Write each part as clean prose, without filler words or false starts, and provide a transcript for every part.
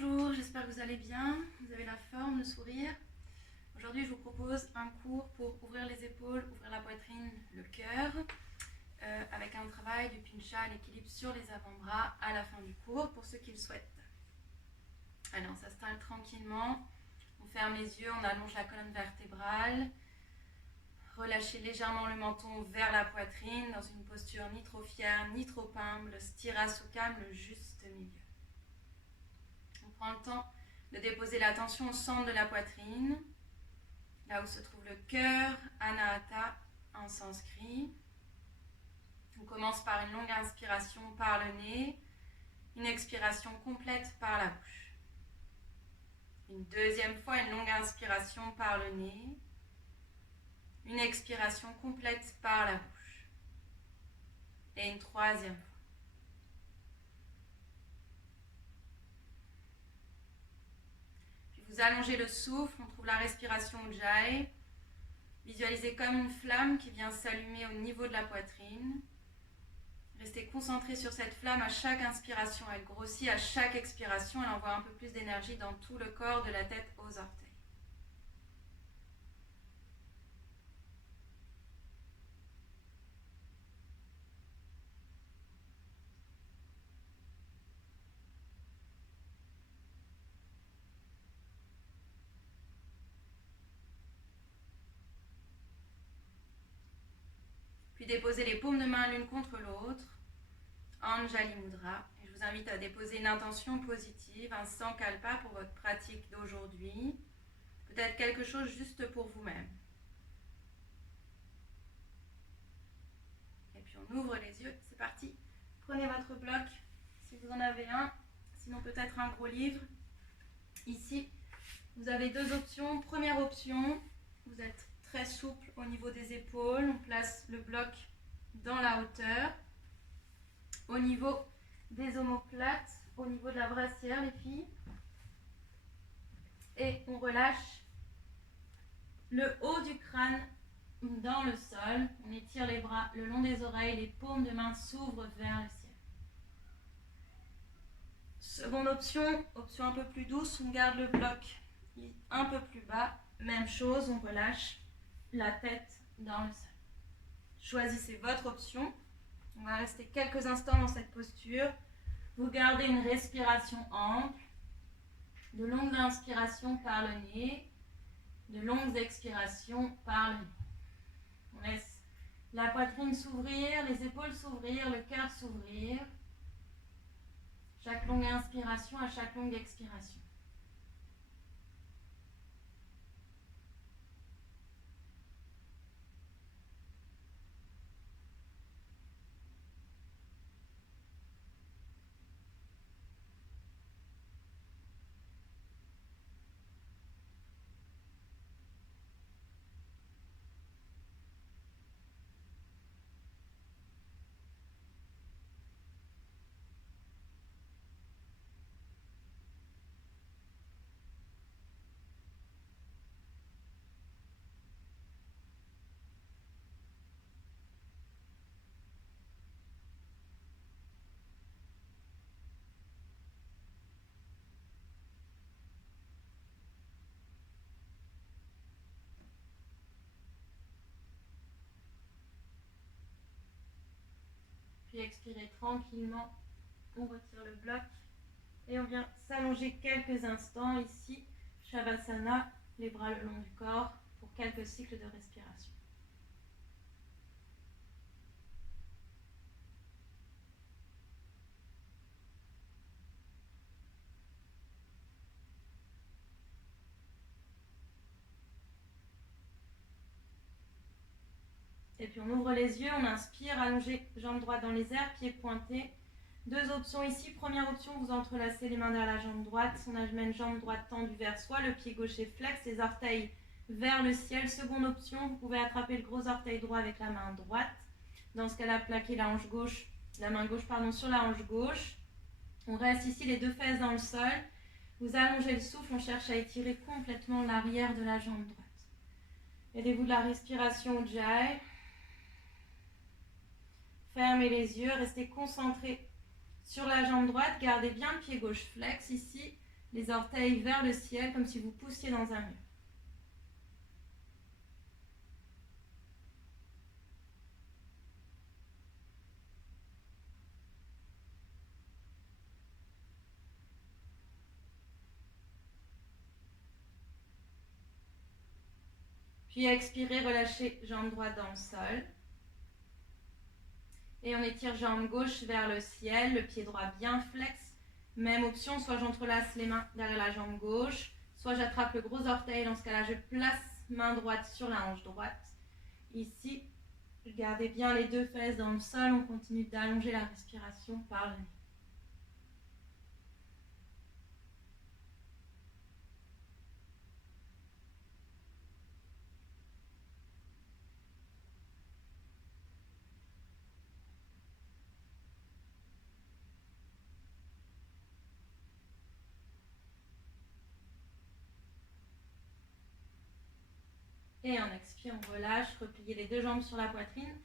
Bonjour, j'espère que vous allez bien, vous avez la forme, le sourire. Aujourd'hui, je vous propose un cours pour ouvrir les épaules, ouvrir la poitrine, le cœur, avec un travail du pincha à l'équilibre sur les avant-bras à la fin du cours pour ceux qui le souhaitent. Alors, on s'installe tranquillement, on ferme les yeux, on allonge la colonne vertébrale, relâchez légèrement le menton vers la poitrine dans une posture ni trop fière ni trop humble, sthirasukha, le juste milieu. On prend le temps de déposer l'attention au centre de la poitrine, là où se trouve le cœur, Anahata en sanskrit. On commence par une longue inspiration par le nez, une expiration complète par la bouche. Une deuxième fois, une longue inspiration par le nez, une expiration complète par la bouche. Et une troisième fois. Vous allongez le souffle, on trouve la respiration Ujjayi. Visualisez comme une flamme qui vient s'allumer au niveau de la poitrine. Restez concentré sur cette flamme à chaque inspiration. Elle grossit à chaque expiration. Elle envoie un peu plus d'énergie dans tout le corps, de la tête aux orteils. Puis déposez les paumes de main l'une contre l'autre, Anjali Mudra. Et je vous invite à déposer une intention positive, un sankalpa pour votre pratique d'aujourd'hui. Peut-être quelque chose juste pour vous-même. Et puis on ouvre les yeux, c'est parti. Prenez votre bloc, si vous en avez un, sinon peut-être un gros livre. Ici, vous avez deux options. Première option, vous êtes très souple au niveau des épaules. On place le bloc dans la hauteur. Au niveau des omoplates, au niveau de la brassière, les filles. Et on relâche le haut du crâne dans le sol. On étire les bras le long des oreilles. Les paumes de main s'ouvrent vers le ciel. Seconde option, option un peu plus douce. On garde le bloc un peu plus bas. Même chose, on relâche la tête dans le sol. Choisissez votre option. On va rester quelques instants dans cette posture. Vous gardez une respiration ample, de longues inspirations par le nez, de longues expirations par le nez. On laisse la poitrine s'ouvrir, les épaules s'ouvrir, le cœur s'ouvrir. Chaque longue inspiration à chaque longue expiration. Puis expirez tranquillement, on retire le bloc et on vient s'allonger quelques instants ici, Shavasana, les bras le long du corps pour quelques cycles de respiration. Et puis on ouvre les yeux, on inspire, allongez jambe droite dans les airs, pieds pointés. Deux options ici. Première option, vous entrelacez les mains derrière la jambe droite. On amène jambe droite tendue vers soi, le pied gauche est flex, les orteils vers le ciel. Seconde option, vous pouvez attraper le gros orteil droit avec la main droite. Dans ce cas-là, plaquez la main gauche sur la hanche gauche. On reste ici les deux fesses dans le sol. Vous allongez le souffle, on cherche à étirer complètement l'arrière de la jambe droite. Aidez-vous de la respiration Ujjayi. Fermez les yeux, restez concentrés sur la jambe droite, gardez bien le pied gauche flex ici, les orteils vers le ciel comme si vous poussiez dans un mur. Puis expirez, relâchez jambe droite dans le sol. Et on étire jambe gauche vers le ciel, le pied droit bien flex. Même option, soit j'entrelace les mains derrière la jambe gauche, soit j'attrape le gros orteil. Dans ce cas-là, je place main droite sur la hanche droite. Ici, gardez bien les deux fesses dans le sol. On continue d'allonger la respiration par le nez. Et en expire, on relâche, repliez les deux jambes sur la poitrine.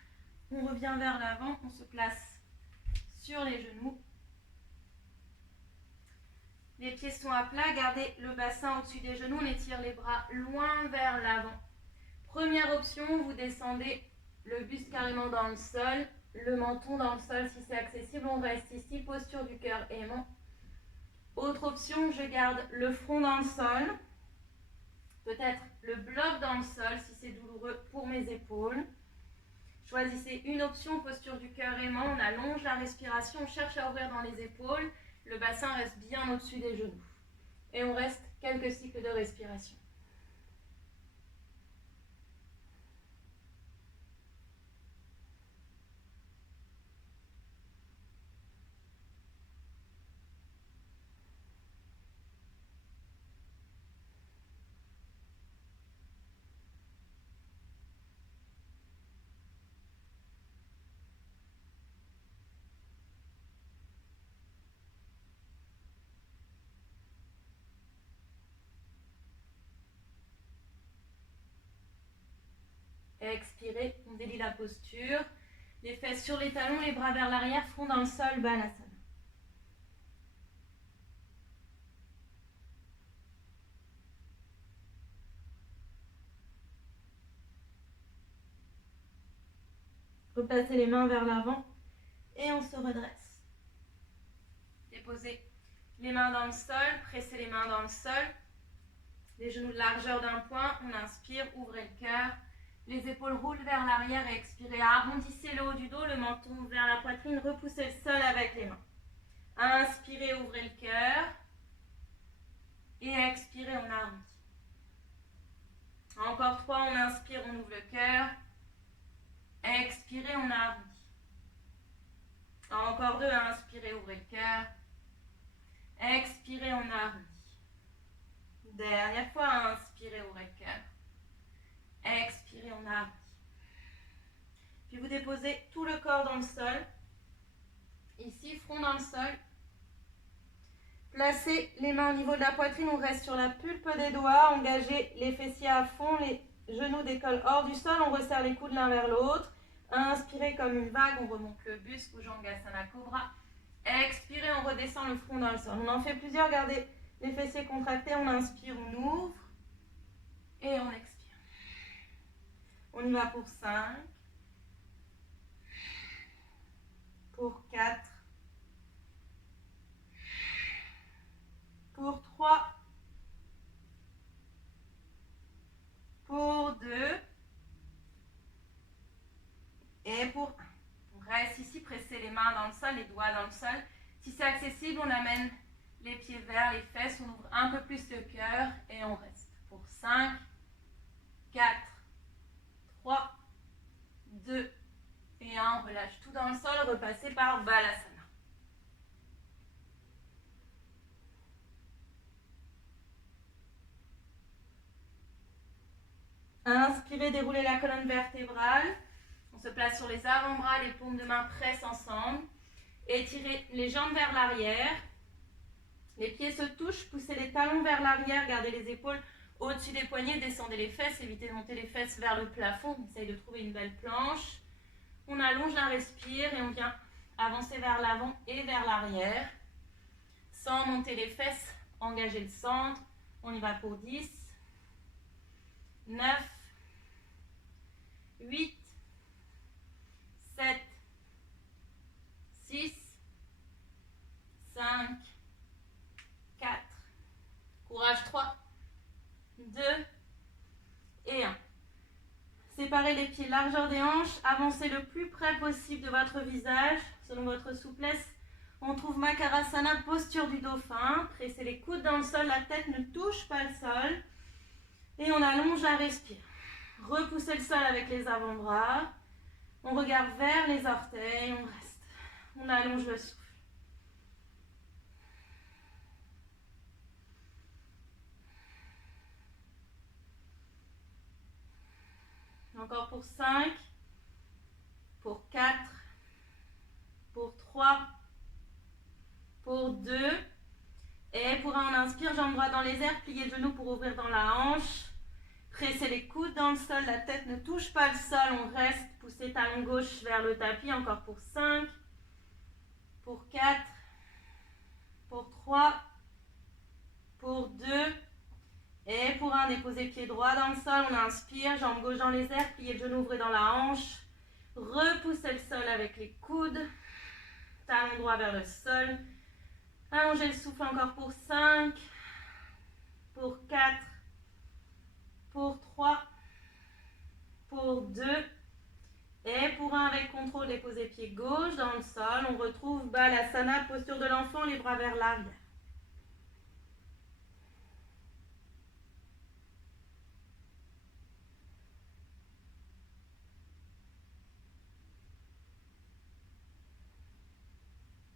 On revient vers l'avant, on se place sur les genoux. Les pieds sont à plat, gardez le bassin au-dessus des genoux, on étire les bras loin vers l'avant. Première option, vous descendez le buste carrément dans le sol, le menton dans le sol si c'est accessible, on reste ici, posture du cœur aimant. Autre option, je garde le front dans le sol, peut-être le bloc dans le sol si c'est douloureux pour mes épaules. Choisissez une option, posture du cœur aimant, on allonge la respiration, on cherche à ouvrir dans les épaules, le bassin reste bien au-dessus des genoux. Et on reste quelques cycles de respiration. Expirez, on délie la posture. Les fesses sur les talons, les bras vers l'arrière, front dans le sol, Balasana. Repassez les mains vers l'avant et on se redresse. Déposez les mains dans le sol, pressez les mains dans le sol. Les genoux de largeur d'un point, on inspire, ouvrez le cœur. Les épaules roulent vers l'arrière et expirez. Arrondissez le haut du dos, le menton vers la poitrine, repoussez le sol avec les mains. Inspirez, ouvrez le cœur. Et expirez, on arrondit. Encore 3, on inspire, on ouvre le cœur. Expirez, on arrondit. Encore 2, inspirez, ouvrez le cœur. Expirez, on arrondit. Dernière fois, inspirez, ouvrez le cœur. Expirez, on arrondit. Puis vous déposez tout le corps dans le sol. Ici, front dans le sol. Placez les mains au niveau de la poitrine, on reste sur la pulpe des doigts. Engagez les fessiers à fond, les genoux décollent hors du sol. On resserre les coudes l'un vers l'autre. Inspirez comme une vague, on remonte le buste, Bhujangasana Cobra. Expirez, on redescend le front dans le sol. On en fait plusieurs, gardez les fessiers contractés. On inspire, on ouvre. Et on expire. On y va pour 5. Pour 4. Pour 3. Pour 2. Et pour 1. On reste ici, pressez les mains dans le sol, les doigts dans le sol. Si c'est accessible, on amène les pieds vers les fesses, on ouvre un peu plus le cœur et on reste. Pour 5, 4, 3, 2 et 1. On relâche tout dans le sol, repassez par Balasana. Inspirez, déroulez la colonne vertébrale. On se place sur les avant-bras, les paumes de main pressent ensemble. Étirez les jambes vers l'arrière. Les pieds se touchent, poussez les talons vers l'arrière, gardez les épaules au-dessus des poignets, descendez les fesses, évitez de monter les fesses vers le plafond. On essaye de trouver une belle planche. On allonge la respire et on vient avancer vers l'avant et vers l'arrière, sans monter les fesses engagez le centre. On y va pour 10, 9, 8, 7, 6, 5, 4, courage 3, 2 et 1. Séparez les pieds largeur des hanches, avancez le plus près possible de votre visage, selon votre souplesse. On trouve Makarasana, posture du dauphin. Pressez les coudes dans le sol, la tête ne touche pas le sol. Et on allonge la respire. Repoussez le sol avec les avant-bras. On regarde vers les orteils, on reste. On allonge le souffle. Encore pour 5, pour 4, pour 3, pour 2. Et pour 1, on inspire, jambes droites dans les airs, pliez le genou pour ouvrir dans la hanche. Pressez les coudes dans le sol, la tête ne touche pas le sol, on reste. Poussez talon gauche vers le tapis, encore pour 5, pour 4, pour 3, pour 2. Et pour 1, déposez pied droit dans le sol, on inspire, jambe gauche dans les airs, pliez le genou, ouvrez dans la hanche. Repoussez le sol avec les coudes, talon droit vers le sol. Allongez le souffle encore pour 5, pour 4, pour 3, pour 2. Et pour 1, avec contrôle, déposez pied gauche dans le sol. On retrouve Balasana, posture de l'enfant, les bras vers l'arrière.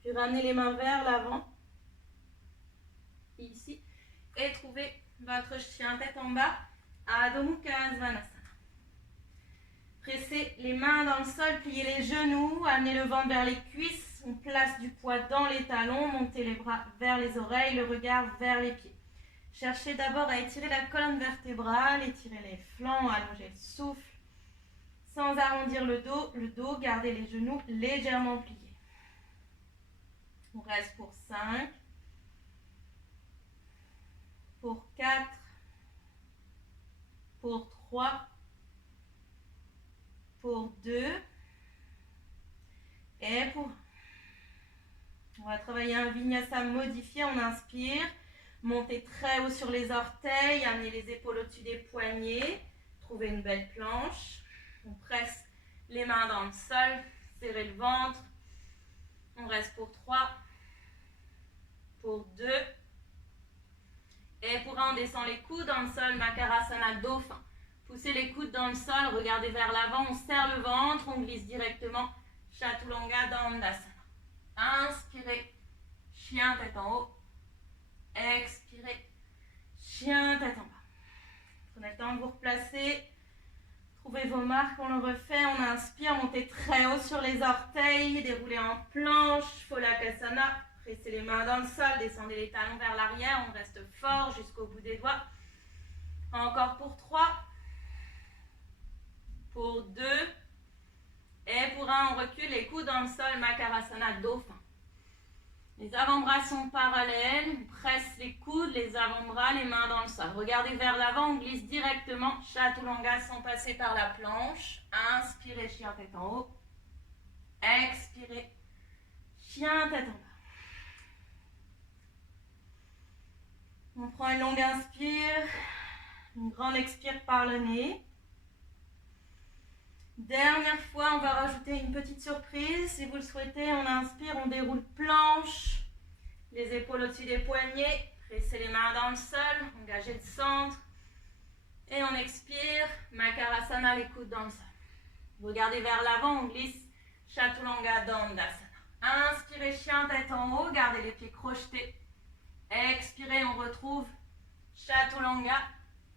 Puis ramenez les mains vers l'avant, ici, et trouvez votre chien tête en bas, Adho Mukha Svanasana. Pressez les mains dans le sol, pliez les genoux, amenez le ventre vers les cuisses, on place du poids dans les talons, montez les bras vers les oreilles, le regard vers les pieds. Cherchez d'abord à étirer la colonne vertébrale, étirez les flancs, allongez le souffle, sans arrondir le dos, gardez les genoux légèrement pliés. On reste pour 5, pour 4, pour 3, pour 2 et pour 1. On va travailler un vinyasa modifié. On inspire, montez très haut sur les orteils, amenez les épaules au-dessus des poignets, trouvez une belle planche. On presse les mains dans le sol, serrez le ventre. On reste pour 3, pour 2 et pour 1, on descend les coudes dans le sol, Makarasana dauphin. Poussez les coudes dans le sol, regardez vers l'avant, on serre le ventre, on glisse directement Chaturanga Dandasana. Inspirez, chien tête en haut. Expirez, chien tête en bas. Prenez le temps de vous replacer. Trouvez vos marques, on le refait. On inspire, montez très haut sur les orteils, déroulez en planche, Pholakasana. Pressez les mains dans le sol, descendez les talons vers l'arrière, on reste fort jusqu'au bout des doigts. Encore pour 3, pour 2, et pour 1, on recule les coudes dans le sol, Makarasana dauphin. Les avant-bras sont parallèles, on presse les coudes, les avant-bras, les mains dans le sol. Regardez vers l'avant, on glisse directement Chaturanga sans passer par la planche. Inspirez, chien tête en haut. Expirez, chien tête en bas. On prend une longue inspire, une grande expire par le nez. Dernière fois, on va rajouter une petite surprise. Si vous le souhaitez, on inspire, on déroule planche, les épaules au-dessus des poignets, pressez les mains dans le sol, engagez le centre. Et on expire, Makarasana, les coudes dans le sol. Regardez vers l'avant, on glisse Chaturanga Dandasana. Inspirez, chien tête en haut, gardez les pieds crochetés. Expirez, on retrouve Chaturanga,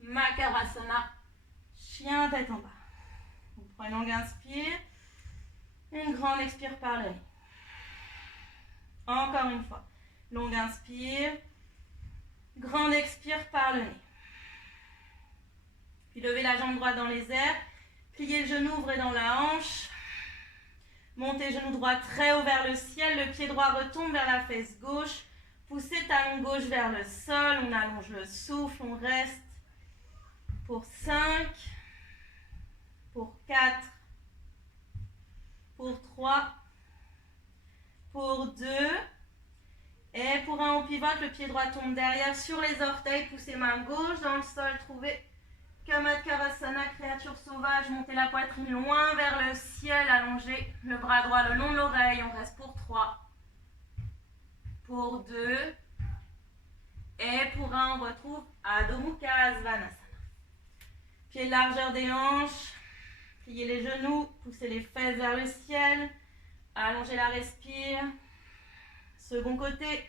Makarasana, chien tête en bas. On prend une longue inspire, une grande expire par le nez. Encore une fois, longue inspire, grande expire par le nez. Puis levez la jambe droite dans les airs, pliez le genou, ouvrez dans la hanche. Montez genou droit très haut vers le ciel, le pied droit retombe vers la fesse gauche. Poussez talon gauche vers le sol, on allonge le souffle, on reste pour 5, pour 4, pour 3, pour 2, et pour 1, on pivote, le pied droit tombe derrière sur les orteils, poussez main gauche dans le sol, trouvez Kamatkarasana, créature sauvage, montez la poitrine loin vers le ciel, allongez le bras droit le long de l'oreille, on reste pour 3, pour 2, et pour 1, on retrouve Adho Mukha Svanasana. Pied de largeur des hanches, pliez les genoux, poussez les fesses vers le ciel, allongez la respire. Second côté,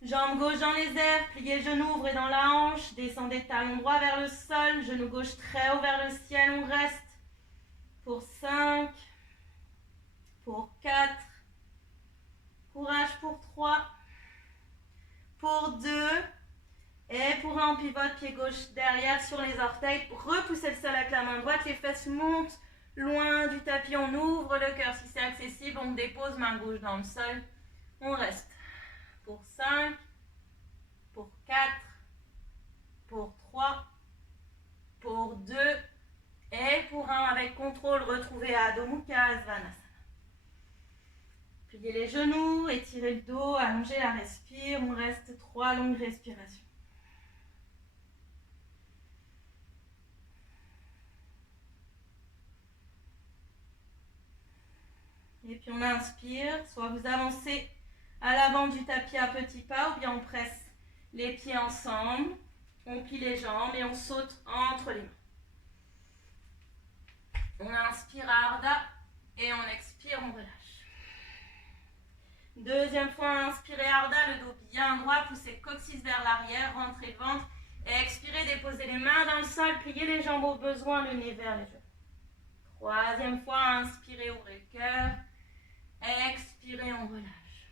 jambe gauche dans les airs, pliez le genou, ouvrez dans la hanche, descendez talon droit vers le sol, genou gauche très haut vers le ciel, on reste pour 5, pour 4, courage pour 3, pour 2, et pour 1, on pivote, pied gauche derrière sur les orteils, repoussez le sol avec la main droite, les fesses montent loin du tapis, on ouvre le cœur, si c'est accessible, on dépose main gauche dans le sol, on reste pour 5, pour 4, pour 3, pour 2, et pour 1, avec contrôle, retrouvez Adho Mukha Svanasana. Pliez les genoux, étirez le dos, allongez la respire, on reste 3 longues respirations. Et puis on inspire, soit vous avancez à l'avant du tapis à petits pas, ou bien on presse les pieds ensemble, on plie les jambes et on saute entre les mains. On inspire Ardha et on expire, on relâche. Deuxième fois, inspirez Ardha, le dos bien droit, poussez coccyx vers l'arrière, rentrez le ventre et expirez, déposez les mains dans le sol, pliez les jambes au besoin, le nez vers les genoux. Troisième fois, inspirez, ouvrez le cœur. Expirez, on relâche.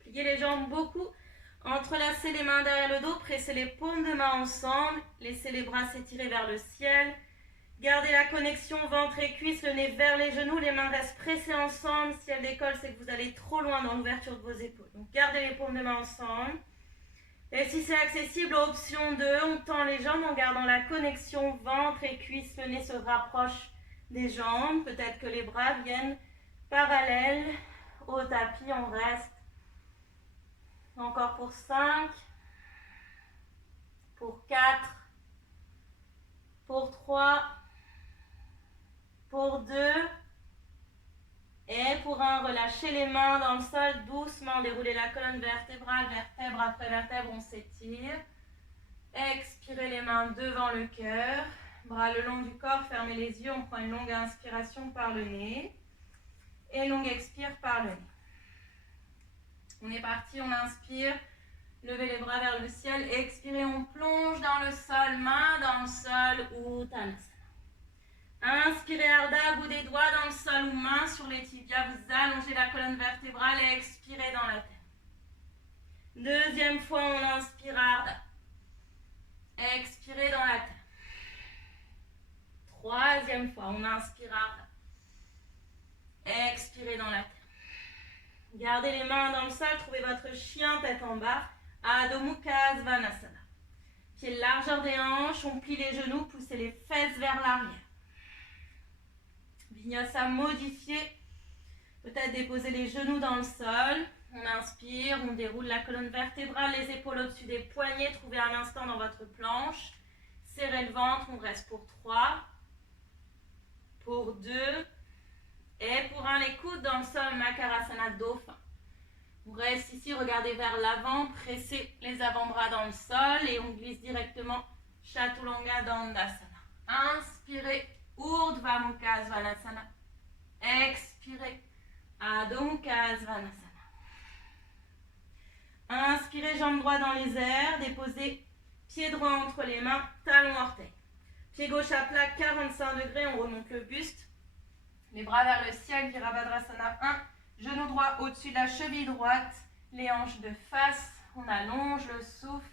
Pliez les jambes beaucoup. Entrelacez les mains derrière le dos. Pressez les paumes de main ensemble. Laissez les bras s'étirer vers le ciel. Gardez la connexion ventre et cuisse, le nez vers les genoux. Les mains restent pressées ensemble. Si elles décollent, c'est que vous allez trop loin dans l'ouverture de vos épaules. Donc gardez les paumes de main ensemble. Et si c'est accessible, option 2, on tend les jambes en gardant la connexion ventre et cuisse. Le nez se rapproche des jambes. Peut-être que les bras viennent parallèle au tapis, on reste encore pour 5, pour 4, pour 3, pour 2, et pour 1, relâchez les mains dans le sol doucement, déroulez la colonne vertébrale, vertèbre après vertèbre, on s'étire. Expirez les mains devant le cœur, bras le long du corps, fermez les yeux, on prend une longue inspiration par le nez. Et longue expire par le nez. On est parti, on inspire, levez les bras vers le ciel, expirez, on plonge dans le sol, main dans le sol, Uttanasana. Inspirez Ardha, bout des doigts dans le sol ou main sur les tibias, vous allongez la colonne vertébrale et expirez dans la terre. Deuxième fois, on inspire Ardha. Expirez dans la terre. Troisième fois, on inspire Ardha. Expirez dans la terre. Gardez les mains dans le sol, trouvez votre chien tête en bas. Adho Mukha Svanasana. Pied largeur des hanches, on plie les genoux, poussez les fesses vers l'arrière. Vinyasa modifié. Peut-être déposer les genoux dans le sol. On inspire, on déroule la colonne vertébrale, les épaules au-dessus des poignets. Trouvez un instant dans votre planche. Serrez le ventre, on reste pour 3, pour 2, et pour 1, les coudes dans le sol, Makarasana Dauphin. On reste ici, regardez vers l'avant, pressez les avant-bras dans le sol et on glisse directement Chaturanga Dandasana. Inspirez, Urdhva Mukha Svanasana. Expirez, Adho Mukha Svanasana. Inspirez, jambe droite dans les airs, déposez pied droit entre les mains, talon orteil. Pied gauche à plat, 45 degrés, on remonte le buste. Les bras vers le ciel, Virabhadrasana 1. Genou droit au-dessus de la cheville droite, les hanches de face. On allonge le souffle.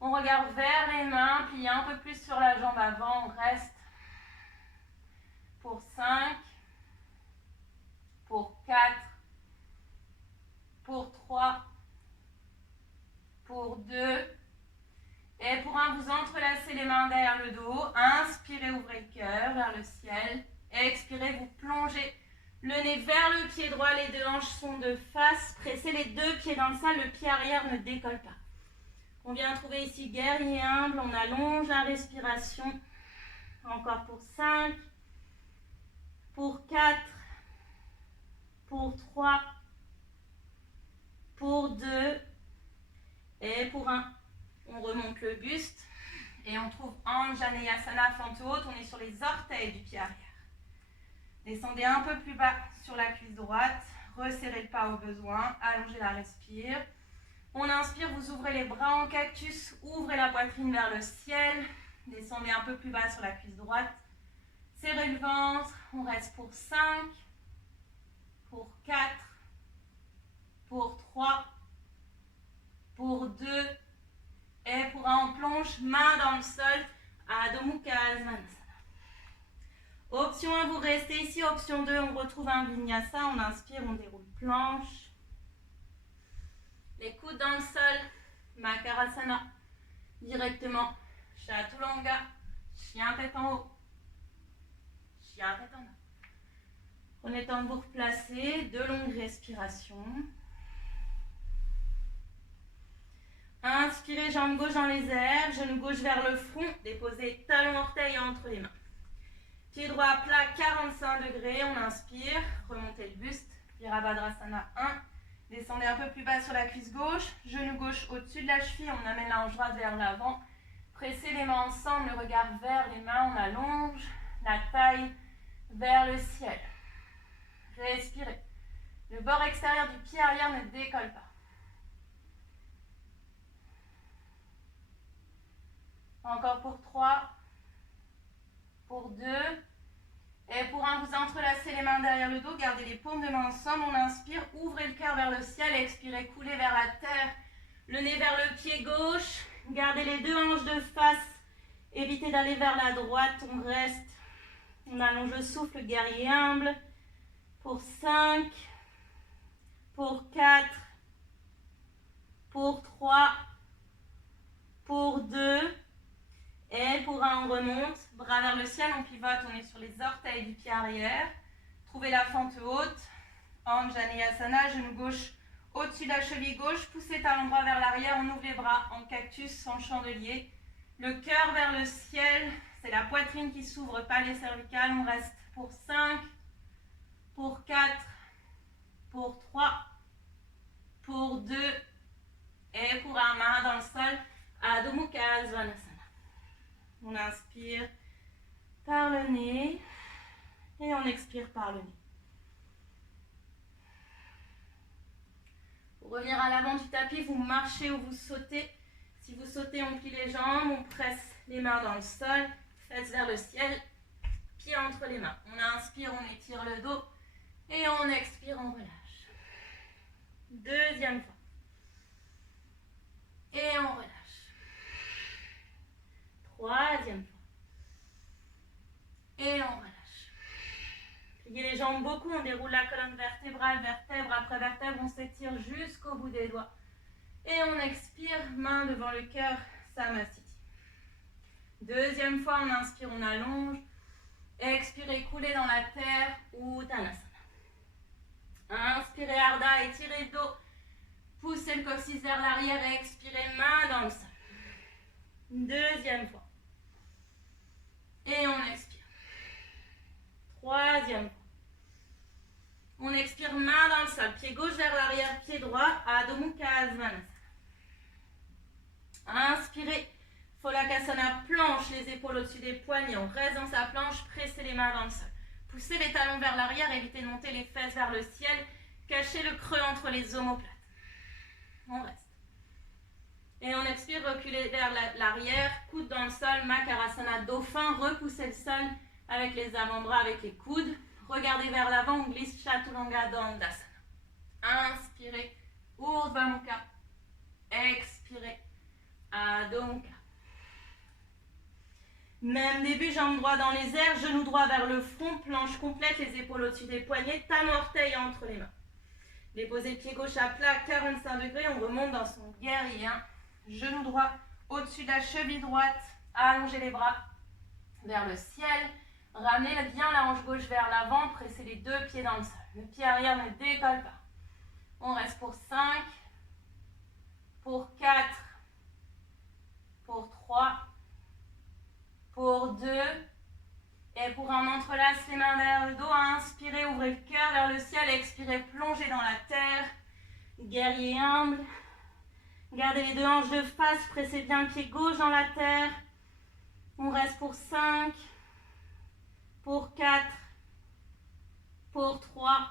On regarde vers les mains, pliez un peu plus sur la jambe avant. On reste pour 5, pour 4, pour 3, mains derrière le dos. Inspirez, ouvrez le cœur vers le ciel. Expirez, vous plongez le nez vers le pied droit. Les deux hanches sont de face. Pressez les deux pieds dans le sol. Le pied arrière ne décolle pas. On vient trouver ici guerrier humble. On allonge la respiration. Encore pour 5. Pour 4. Pour 3. Pour 2. Et pour 1. On remonte le buste. Et on trouve Anjaneyasana, fente haute. On est sur les orteils du pied arrière. Descendez un peu plus bas sur la cuisse droite. Resserrez le pas au besoin. Allongez la respire. On inspire, vous ouvrez les bras en cactus. Ouvrez la poitrine vers le ciel. Descendez un peu plus bas sur la cuisse droite. Serrez le ventre. On reste pour 5. Pour 4. Pour 3. Pour 2. Et pour 1, on plonge, main dans le sol, Adho Mukha Svanasana. Option 1, vous restez ici. Option 2, on retrouve un Vinyasa. On inspire, on déroule planche. Les coudes dans le sol, Makarasana. Directement, Chaturanga, chien tête en haut, chien tête en bas. Prenez le temps de vous replacer, de longues respirations. Inspirez, jambe gauche dans les airs, genou gauche vers le front, déposez talon orteil entre les mains. Pied droit plat, 45 degrés, on inspire, remontez le buste, Virabhadrasana 1. Descendez un peu plus bas sur la cuisse gauche, genou gauche au-dessus de la cheville, on amène la hanche droite vers l'avant. Pressez les mains ensemble, le regard vers les mains, on allonge la taille vers le ciel. Respirez. Le bord extérieur du pied arrière ne décolle pas. Encore pour 3, pour 2, et pour 1, vous entrelacez les mains derrière le dos, gardez les paumes de main ensemble, on inspire, ouvrez le cœur vers le ciel, expirez, coulez vers la terre, le nez vers le pied gauche, gardez les deux hanches de face, évitez d'aller vers la droite, on reste, on allonge le souffle, guerrier humble, pour 5, pour 4, pour 3, pour 2, et pour 1, on remonte, bras vers le ciel, on pivote, on est sur les orteils du pied arrière. Trouvez la fente haute, Anjaneyasana, genou gauche au-dessus de la cheville gauche, poussez talon droit vers l'arrière, on ouvre les bras en cactus, en chandelier. Le cœur vers le ciel, c'est la poitrine qui s'ouvre, pas les cervicales, on reste pour 5, pour 4, pour 3, pour 2, et pour 1, main dans le sol, Adho Mukha Svanasana. On inspire par le nez et on expire par le nez. Pour revenir à l'avant du tapis, vous marchez ou vous sautez. Si vous sautez, on plie les jambes, on presse les mains dans le sol, fesses vers le ciel, pieds entre les mains. On inspire, on étire le dos et on expire, on relâche. Deuxième fois. Et on relâche. Troisième fois. Et on relâche. Pliez les jambes beaucoup, on déroule la colonne vertébrale, vertèbre après vertèbre, on s'étire jusqu'au bout des doigts. Et on expire, main devant le cœur, Samasthiti. Deuxième fois, on inspire, on allonge. Expirez, coulez dans la terre, Uttanasana. Inspirez, Ardha, étirez le dos. Poussez le coccyx vers l'arrière et expirez, main dans le sol. Deuxième fois. Et on expire. Troisième fois. On expire, main dans le sol. Pied gauche vers l'arrière, pied droit, Adho Mukha Svanasana. Inspirez. Pholakasana, planche, les épaules au-dessus des poignets. On reste dans sa planche, pressez les mains dans le sol. Poussez les talons vers l'arrière, évitez de monter les fesses vers le ciel. Cachez le creux entre les omoplates. On reste. Et on expire, reculez vers l'arrière, coude dans le sol, Makarasana, dauphin, repoussez le sol avec les avant-bras, avec les coudes. Regardez vers l'avant, on glisse Chaturanga Dandasana. Inspirez, Urdhva Mukha. Expirez, Adho Mukha. Même début, jambes droit dans les airs, genou droit vers le front, planche complète, les épaules au-dessus des poignets, talon orteil entre les mains. Déposez pied gauche à plat, 45 degrés, on remonte dans son guerrier. Genou droit au-dessus de la cheville droite, Allongez les bras vers le ciel. Ramenez bien la hanche gauche vers l'avant. Pressez les deux pieds dans le sol. Le pied arrière ne décolle pas. On reste pour 5, pour 4, pour 3, pour 2. Et pour un, on entrelace les mains derrière le dos. Inspirez, ouvrez le cœur vers le ciel. Expirez, plongez dans la terre. Guerrier humble. Gardez les deux hanches de face. Pressez bien le pied gauche dans la terre. On reste pour 5, pour 4, pour 3,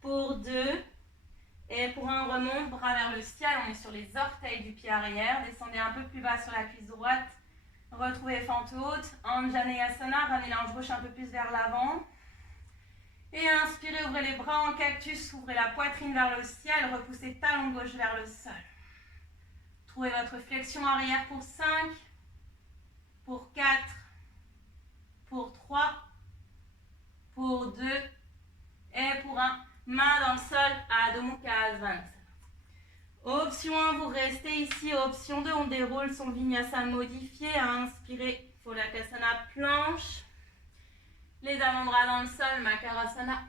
pour 2. Et pour un, on remonte, bras vers le ciel. On est sur les orteils du pied arrière. Descendez un peu plus bas sur la cuisse droite. Retrouvez fente haute. Anjaneyasana. Ramenez la hanche gauche un peu plus vers l'avant. Et inspirez, ouvrez les bras en cactus. Ouvrez la poitrine vers le ciel. Repoussez talon gauche vers le sol. Trouvez votre flexion arrière pour 5, pour 4, pour 3, pour 2 et pour 1. Main dans le sol, Adho Mukha Svanasana. Option 1, vous restez ici. Option 2, on déroule son vinyasa modifié. Inspirez, Pholakasana, planche. Les avant-bras dans le sol, Makarasana.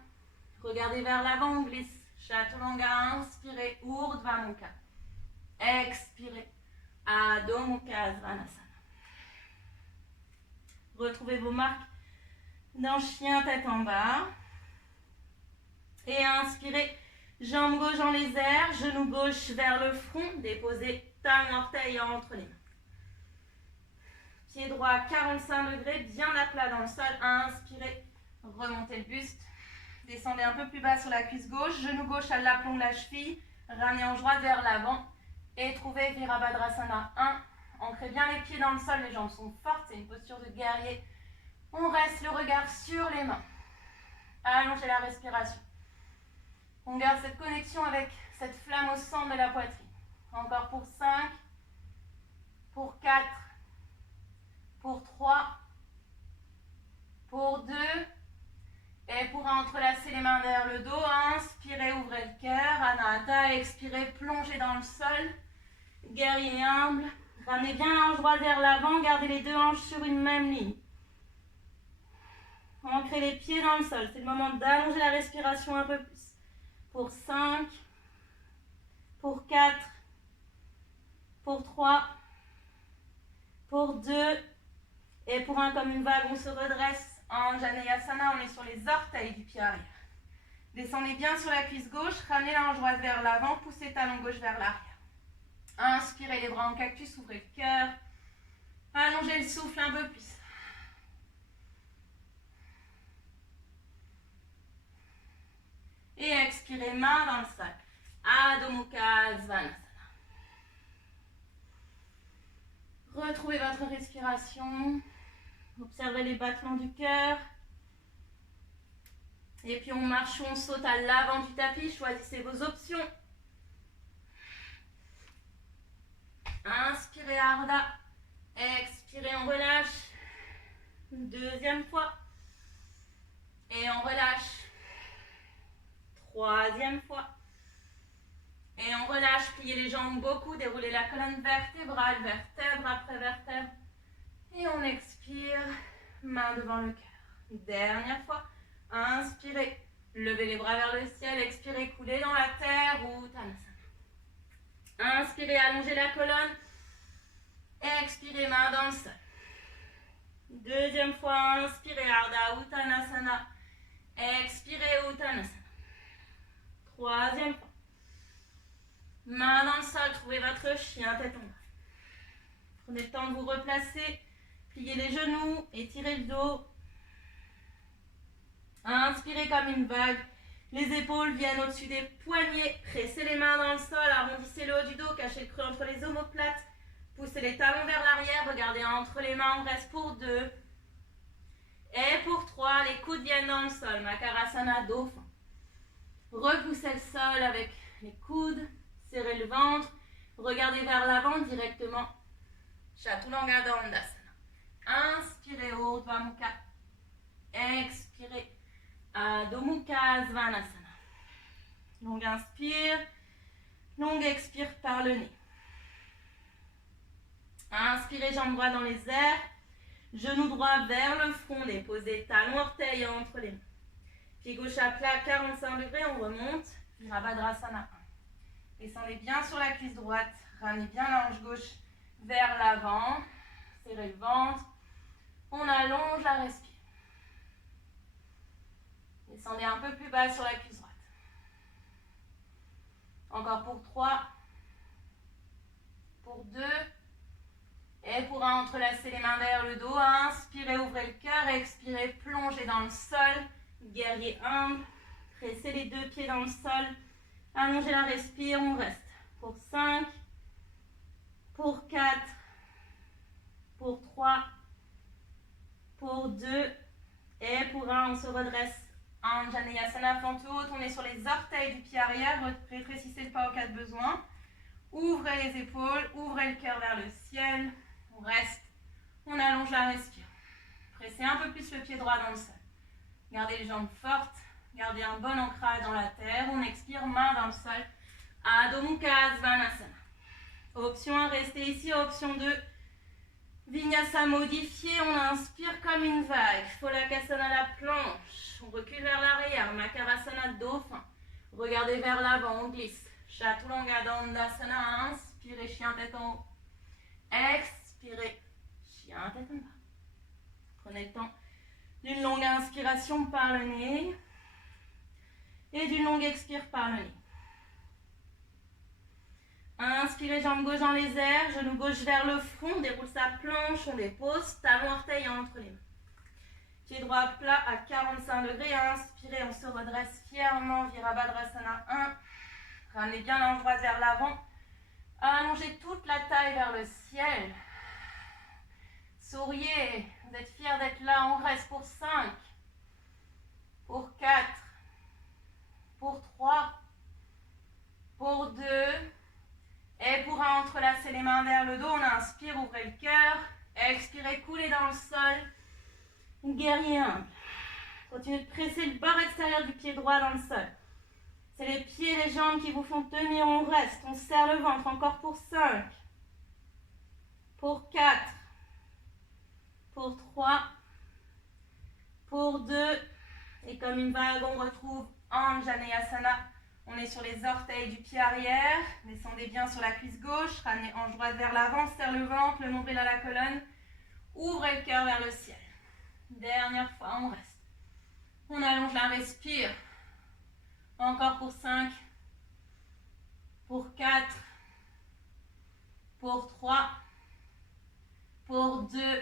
Regardez vers l'avant, on glisse. Chaturanga, inspirez, Urdhva Mukha. Expirez, Adho Mukha Svanasana. Retrouvez vos marques dans chien tête en bas. Et inspirez, jambe gauche dans les airs, genou gauche vers le front, déposez talon orteil entre les mains. Pied droit 45 degrés, bien à plat dans le sol. Inspirez, remontez le buste. Descendez un peu plus bas sur la cuisse gauche, genou gauche à l'aplomb de la cheville, ramenez hanche droite vers l'avant et trouvez Virabhadrasana 1. Ancrez bien les pieds dans le sol, les jambes sont fortes, c'est une posture de guerrier. On reste le regard sur les mains. Allongez la respiration. On garde cette connexion avec cette flamme au centre de la poitrine. Encore pour 5, pour 4, pour 3, pour 2, et pour entrelacer les mains derrière le dos. Inspirez, ouvrez le cœur, Anahata, expirez, plongez dans le sol. Guerrier humble, ramenez bien la hanche droite vers l'avant, gardez les deux hanches sur une même ligne. Ancrez les pieds dans le sol, c'est le moment d'allonger la respiration un peu plus. Pour 5, pour 4, pour 3, pour 2, et pour 1 comme une vague, on se redresse. Anjaneyasana, on est sur les orteils du pied arrière. Descendez bien sur la cuisse gauche, ramenez la hanche droite vers l'avant, poussez talon gauche vers l'arrière. Inspirez les bras en cactus, ouvrez le cœur. Allongez le souffle un peu plus. Et expirez, main dans le sol. Adho Mukha Svanasana. Retrouvez votre respiration. Observez les battements du cœur. Et puis on marche ou on saute à l'avant du tapis. Choisissez vos options. Inspirez Ardha. Expirez, on relâche. Deuxième fois. Et on relâche. Troisième fois. Et on relâche, pliez les jambes beaucoup, déroulez la colonne vertébrale, vertèbre après vertèbre. Et on expire, main devant le cœur. Dernière fois. Inspirez, levez les bras vers le ciel, expirez, coulez dans la terre, Uttanasana. Inspirez, allongez la colonne. Expirez, main dans le sol. Deuxième fois, inspirez, Ardha Uttanasana. Expirez, Uttanasana. Troisième fois. Main dans le sol, trouvez votre chien tête en bas. Prenez le temps de vous replacer. Pliez les genoux, étirez le dos. Inspirez comme une vague. Les épaules viennent au-dessus des poignets. Pressez les mains dans le sol, arrondissez le haut du dos, cachez le creux entre les omoplates. Poussez les talons vers l'arrière, regardez entre les mains, on reste pour 2. Et pour 3, les coudes viennent dans le sol. Makarasana, dauphin. Repoussez le sol avec les coudes, serrez le ventre, regardez vers l'avant directement. Chaturanga Dandasana. Inspirez, Urdhva Mukha. Expirez, Adho Mukha Svanasana. Longue inspire, longue expire par le nez. Inspirez, jambes droites dans les airs. Genou droit vers le front, déposez talons orteils entre les mains. Pied gauche à plat, 45 degrés, on remonte. Virabhadrasana 1. Descendez bien sur la cuisse droite. Ramenez bien la hanche gauche vers l'avant. Serrez le ventre. On allonge la respire. Descendez un peu plus bas sur la cuisse droite. Encore pour 3. Pour 2. Et pour 1, entrelacez les mains derrière le dos. Inspirez, ouvrez le cœur. Expirez, plongez dans le sol. Guerrier humble. Pressez les deux pieds dans le sol. Allongez la respire. On reste. Pour 5. Pour 4. Pour 3. Pour 2. Et pour 1, on se redresse. Anjaneyasana, fente haute. On est sur les orteils du pied arrière. Rétrécissez le pas au cas de besoin. Ouvrez les épaules. Ouvrez le cœur vers le ciel. On reste. On allonge la respire. Pressez un peu plus le pied droit dans le sol. Gardez les jambes fortes. Gardez un bon ancrage dans la terre. On expire, main dans le sol. Adho Mukha Svanasana. Option 1, restez ici. Option 2, Vinyasa modifié. On inspire comme une vague. Pholakasana, la planche. On recule vers l'arrière. Makarasana, dauphin. Regardez vers l'avant. On glisse. Chaturanga Dandasana. Inspirez, chien tête en haut. Expirez, chien tête en bas. Prenez le temps d'une longue inspiration par le nez et d'une longue expire par le nez. Inspirez, jambe gauche dans les airs, genou gauche vers le front, on déroule sa planche, on dépose, talon orteil entre les mains. Pied droit plat à 45 degrés, inspirez, on se redresse fièrement, Virabhadrasana 1. Ramenez bien l'ange droite vers l'avant. Allongez toute la taille vers le ciel. Souriez, vous êtes fiers d'être là, on reste pour 5, pour 4, pour 3, pour 2, et pour 1, entrelacez les mains vers le dos, on inspire, ouvrez le cœur, expirez, coulez dans le sol, guerrier humble. Continuez de presser le bord extérieur du pied droit dans le sol. C'est les pieds et les jambes qui vous font tenir, on reste, on serre le ventre, encore pour 5, pour 4, pour 3, pour 2, et comme une vague, on retrouve Anjaneyasana. On est sur les orteils du pied arrière, descendez bien sur la cuisse gauche, ramenez hanche droite vers l'avant, serre le ventre, le nombril à la colonne, ouvrez le cœur vers le ciel. Dernière fois, on reste. On allonge la respire. Encore pour 5, pour 4, pour 3, pour 2,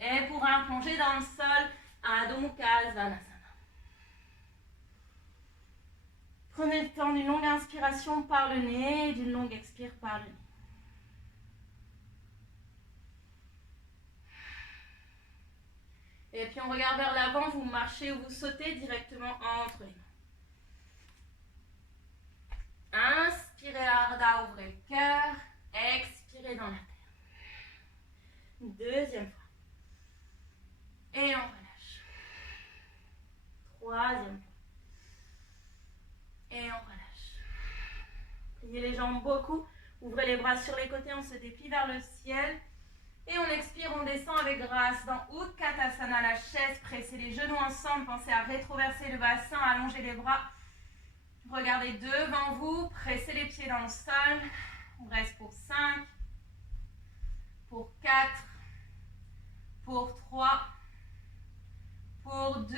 et pour 1, plonger dans le sol, Adho Mukha Svanasana. Prenez le temps d'une longue inspiration par le nez et d'une longue expire par le nez. Et puis on regarde vers l'avant, vous marchez ou vous sautez directement entre les mains. Inspirez Ardha, ouvrez le cœur. Expirez dans la terre. Deuxième fois. Et on relâche. Troisième fois. Et on relâche. Pliez les jambes beaucoup. Ouvrez les bras sur les côtés, on se déplie vers le ciel. Et on expire, on descend avec grâce dans Utkatasana, la chaise. Pressez les genoux ensemble. Pensez à rétroverser le bassin, allonger les bras. Regardez devant vous. Pressez les pieds dans le sol. On reste pour 5, pour 4, pour 3, pour 2.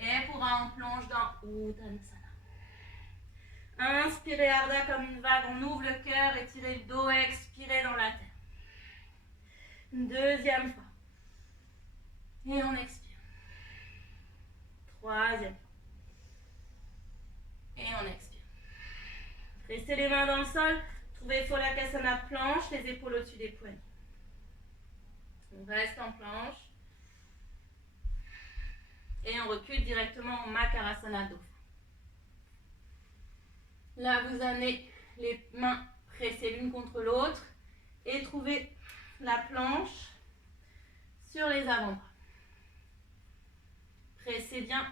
Et pour 1, on plonge dans Uttanasana. Inspirez Ardha comme une vague, on ouvre le cœur, étirez le dos, expirez dans la terre. Deuxième fois. Et on expire. Troisième fois. Et on expire. Pressez les mains dans le sol, trouvez Pholakasana planche, les épaules au-dessus des poignets. On reste en planche. Et on recule directement en Makarasana dauphin. Là, vous amenez les mains pressées l'une contre l'autre et trouvez la planche sur les avant-bras. Pressez bien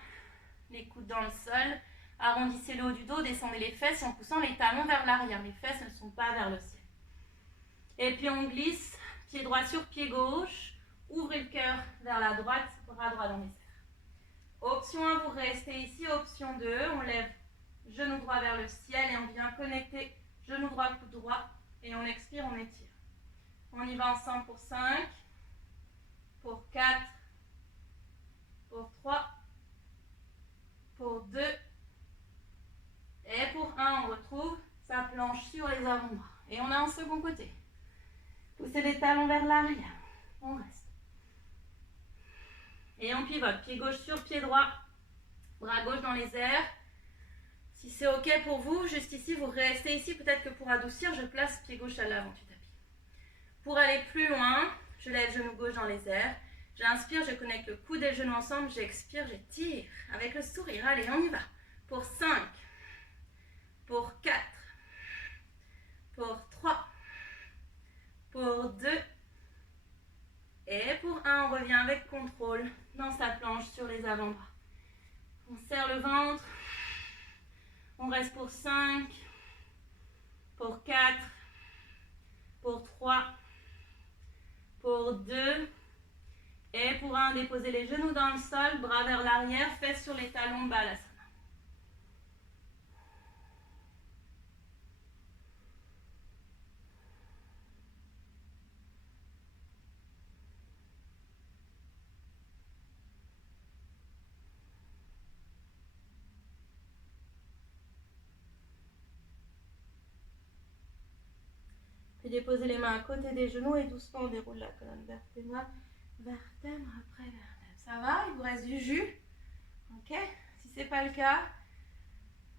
les coudes dans le sol, arrondissez le haut du dos, descendez les fesses en poussant les talons vers l'arrière. Les fesses ne sont pas vers le ciel. Et puis on glisse, pied droit sur pied gauche. Ouvrez le cœur vers la droite, bras droit dans les airs. Option 1, vous restez ici. Option 2, on lève genou droit vers le ciel et on vient connecter genou droit, coude droit. Et on expire, on étire. On y va ensemble pour 5, pour 4, pour 3, pour 2, et pour 1, on retrouve sa planche sur les avant-bras. Et on a un second côté. Poussez les talons vers l'arrière. On reste. Et on pivote. Pied gauche sur pied droit. Bras gauche dans les airs. Si c'est OK pour vous, juste ici, vous restez ici. Peut-être que pour adoucir, je place pied gauche à l'avant du tapis. Pour aller plus loin, je lève genou gauche dans les airs. J'inspire, je connecte le coude et le genou ensemble. J'expire, j'étire avec le sourire. Allez, on y va. Pour 5, pour 4, pour 3, pour 2, et pour 1, on revient avec contrôle dans sa planche sur les avant-bras. On serre le ventre, on reste pour 5, pour 4, pour 3, pour 2, et pour 1, déposez les genoux dans le sol, bras vers l'arrière, fesses sur les talons, balasana. Puis déposez les mains à côté des genoux et doucement on déroule la colonne vertébrale, vertèbre après vertèbre. Ça va? Il vous reste du jus? Ok? Si ce n'est pas le cas,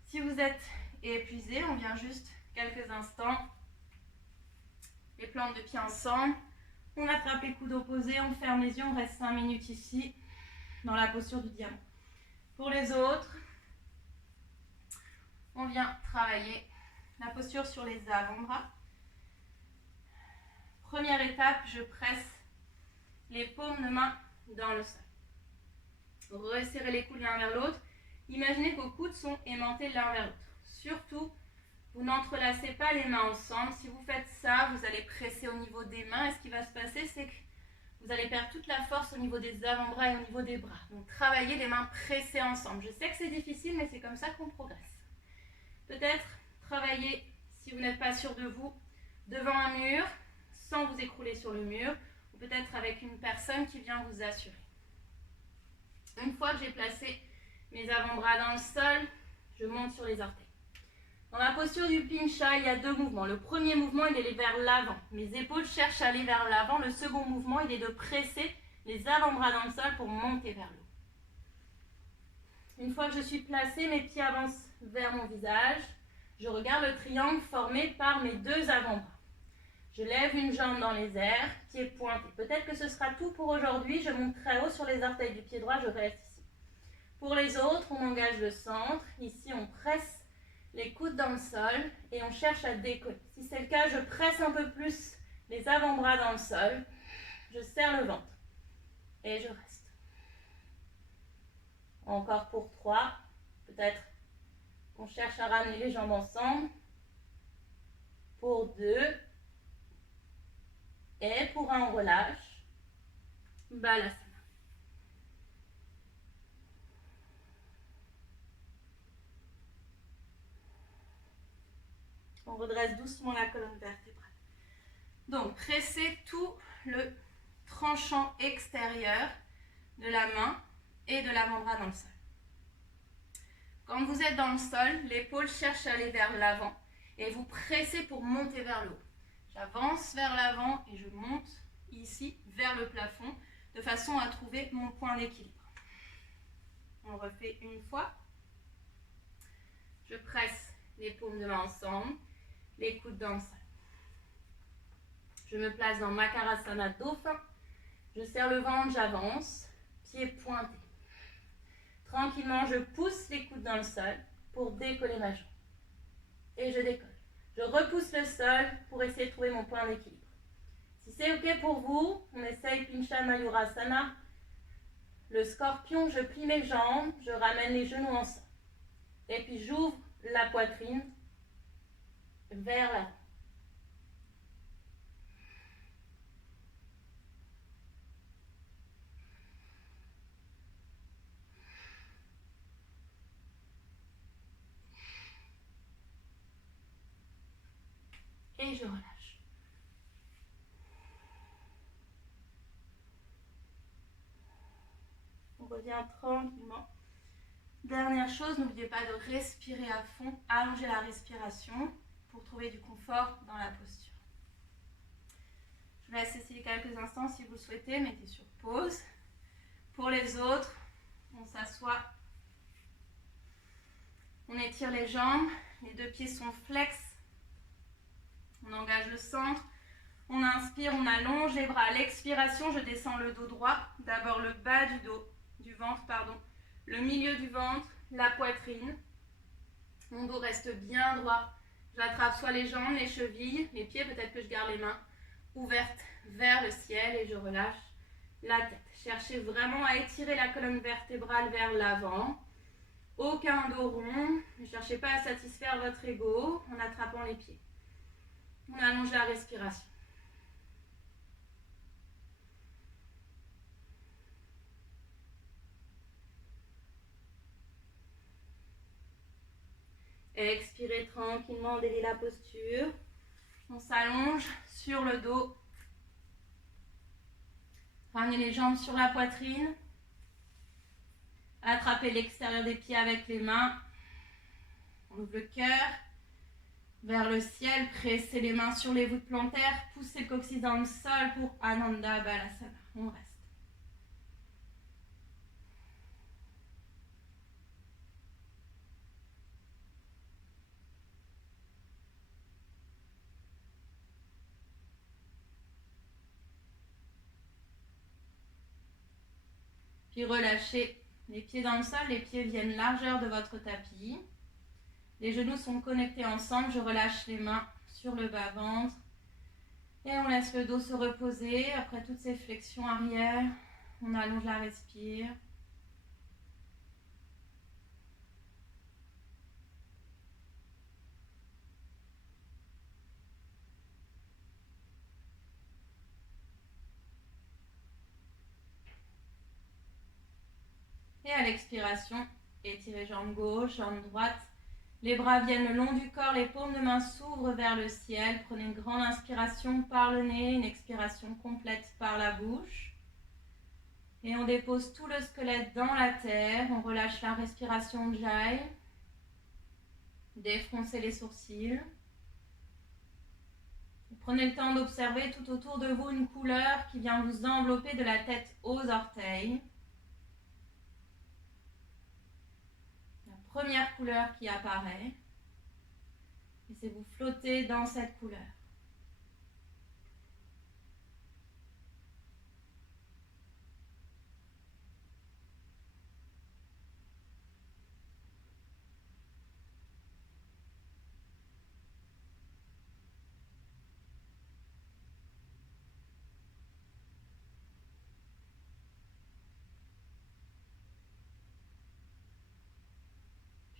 si vous êtes épuisé, on vient juste quelques instants. Les plantes de pied ensemble. On attrape les coudes opposés, on ferme les yeux, on reste 5 minutes ici dans la posture du diamant. Pour les autres, on vient travailler la posture sur les avant-bras. Première étape, je presse les paumes de main dans le sol. Resserrez les coudes l'un vers l'autre. Imaginez que vos coudes sont aimantés l'un vers l'autre. Surtout, vous n'entrelacez pas les mains ensemble. Si vous faites ça, vous allez presser au niveau des mains. Et ce qui va se passer, c'est que vous allez perdre toute la force au niveau des avant-bras et au niveau des bras. Donc, travaillez les mains pressées ensemble. Je sais que c'est difficile, mais c'est comme ça qu'on progresse. Peut-être travailler, si vous n'êtes pas sûr de vous, devant un mur, sans vous écrouler sur le mur, ou peut-être avec une personne qui vient vous assurer. Une fois que j'ai placé mes avant-bras dans le sol, je monte sur les orteils. Dans la posture du pincha, il y a 2 mouvements. Le premier mouvement, il est vers l'avant. Mes épaules cherchent à aller vers l'avant. Le second mouvement, il est de presser les avant-bras dans le sol pour monter vers le haut. Une fois que je suis placée, mes pieds avancent vers mon visage. Je regarde le triangle formé par mes 2 avant-bras. Je lève une jambe dans les airs, pied pointé. Peut-être que ce sera tout pour aujourd'hui. Je monte très haut sur les orteils du pied droit, je reste ici. Pour les autres, on engage le centre. Ici, on presse les coudes dans le sol et on cherche à décoller. Si c'est le cas, je presse un peu plus les avant-bras dans le sol. Je serre le ventre et je reste. Encore pour 3. Peut-être qu'on cherche à ramener les jambes ensemble. Pour 2. Et pour 1, on relâche. Balasana. On redresse doucement la colonne vertébrale. Donc, pressez tout le tranchant extérieur de la main et de l'avant-bras dans le sol. Quand vous êtes dans le sol, l'épaule cherche à aller vers l'avant et vous pressez pour monter vers le haut. J'avance vers l'avant et je monte ici vers le plafond de façon à trouver mon point d'équilibre. On refait une fois. Je presse les paumes de main ensemble, les coudes dans le sol. Je me place dans Makarasana Dauphin. Je serre le ventre, j'avance, pieds pointés. Tranquillement, je pousse les coudes dans le sol pour décoller ma jambe. Et je décolle. Je repousse le sol pour essayer de trouver mon point d'équilibre. Si c'est OK pour vous, on essaye Pincha Mayurasana. Le scorpion, je plie mes jambes, je ramène les genoux ensemble. Et puis j'ouvre la poitrine vers l'avant. je relâche. On revient tranquillement. Dernière chose, n'oubliez pas de respirer à fond, allonger la respiration pour trouver du confort dans la posture. Je vous laisse essayer quelques instants si vous le souhaitez, mettez sur pause. Pour les autres, on s'assoit, on étire les jambes, les deux pieds sont flex, on engage le centre, on inspire, on allonge les bras. À l'expiration, je descends le dos droit, d'abord le bas du ventre, le milieu du ventre, la poitrine. Mon dos reste bien droit. J'attrape soit les jambes, les chevilles, les pieds, peut-être que je garde les mains ouvertes vers le ciel et je relâche la tête. Cherchez vraiment à étirer la colonne vertébrale vers l'avant. Aucun dos rond. Ne cherchez pas à satisfaire votre ego en attrapant les pieds. On allonge la respiration. Expirez tranquillement, déliez la posture. On s'allonge sur le dos. Ramenez les jambes sur la poitrine. Attrapez l'extérieur des pieds avec les mains. On ouvre le cœur vers le ciel. Pressez les mains sur les voûtes plantaires. Poussez le coccyx dans le sol pour Ananda Balasana. On reste. Puis relâchez les pieds dans le sol, les pieds viennent largeur de votre tapis. Les genoux sont connectés ensemble, je relâche les mains sur le bas-ventre. Et on laisse le dos se reposer. Après toutes ces flexions arrière, on allonge la respire. Et à l'expiration, étirez jambe gauche, jambe droite. Les bras viennent le long du corps, les paumes de main s'ouvrent vers le ciel. Prenez une grande inspiration par le nez, une expiration complète par la bouche. Et on dépose tout le squelette dans la terre. On relâche la respiration Ujjayi. Défroncez les sourcils. Prenez le temps d'observer tout autour de vous une couleur qui vient vous envelopper de la tête aux orteils. Première couleur qui apparaît. Laissez-vous flotter dans cette couleur.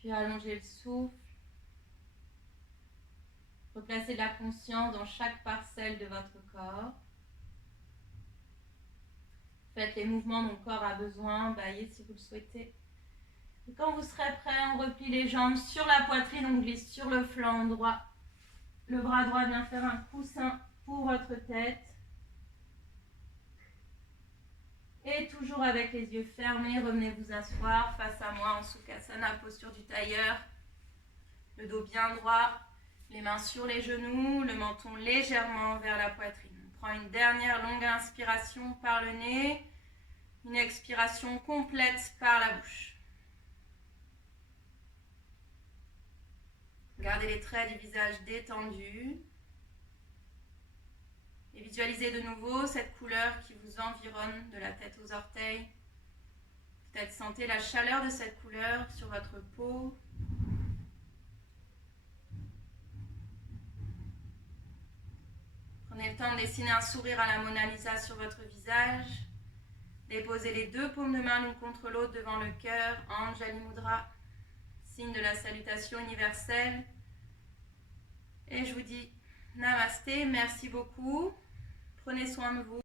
Puis allongez le souffle. Replacez de la conscience dans chaque parcelle de votre corps. Faites les mouvements dont le corps a besoin, baillez si vous le souhaitez. Et quand vous serez prêt, on replie les jambes sur la poitrine, on glisse sur le flanc droit. Le bras droit vient faire un coussin pour votre tête. Et toujours avec les yeux fermés, revenez vous asseoir face à moi en Sukhasana, posture du tailleur. Le dos bien droit, les mains sur les genoux, le menton légèrement vers la poitrine. On prend une dernière longue inspiration par le nez, une expiration complète par la bouche. Gardez les traits du visage détendus. Et visualisez de nouveau cette couleur qui vous environne de la tête aux orteils. Peut-être sentez la chaleur de cette couleur sur votre peau. Prenez le temps de dessiner un sourire à la Mona Lisa sur votre visage. Déposez les deux paumes de main l'une contre l'autre devant le cœur, Anjali Mudra, signe de la salutation universelle. Et je vous dis Namasté, merci beaucoup. Prenez soin de vous.